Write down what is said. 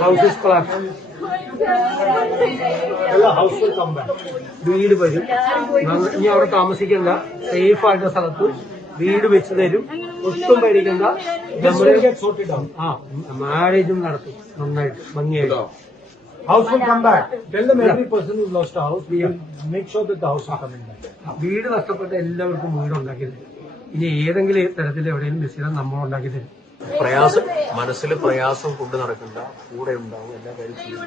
House is collapsed. House will come back. വീട് വരും. ഇനി അവിടെ താമസിക്കണ്ട, സേഫ് ആയിട്ടുള്ള സ്ഥലത്ത് വീട് വെച്ച് തരും. ഒട്ടും പേടിക്കണ്ട. മാരേജും നടത്തും നന്നായിട്ട് ഭംഗിയായിട്ട്. House will come back. Tell them every person who's lost a house, we will make sure that the house is coming back. വീട് നഷ്ടപ്പെട്ട എല്ലാവർക്കും വീട് ഉണ്ടാക്കി തരും. ഇനി ഏതെങ്കിലും തരത്തിൽ എവിടെയെങ്കിലും മിസ് ചെയ്താൽ നമ്മൾ ഉണ്ടാക്കി തരും. പ്രയാസം മനസ്സിൽ പ്രയാസം കൊണ്ട് നടക്കണ്ട, കൂടെ ഉണ്ടാവും എല്ലാ കാര്യത്തിലും.